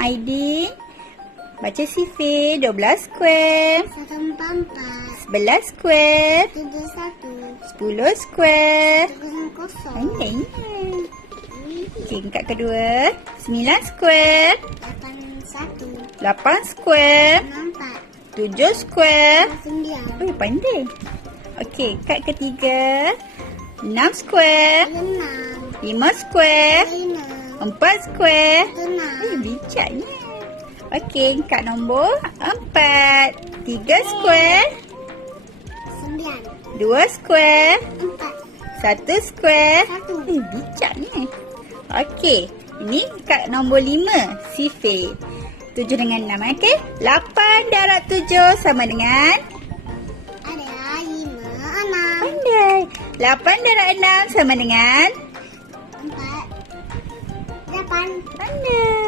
Aidin. Baca sifir. 12 square. 144. 11 square. 71. 10 square. 00. Pandainya. Okey, tingkat kedua. 9 square. 81. 8 square. 64. 7 square. 9. Oh, pandai. Okey, kad ketiga. 6 square. 6. 5 square. 5. 4 square. 6. Bijaknya. Okey, kad nombor 4. 3 square. 9. 2 square. 4. 1 square. 1. Bijaknya. Okey, ini kad nombor 5. Sifir. 7 dengan 6. Okey, 8 darab 7 sama dengan... Ada 5, 6. Pandai. 8 darab 6 sama dengan... 4. 8. Pandai.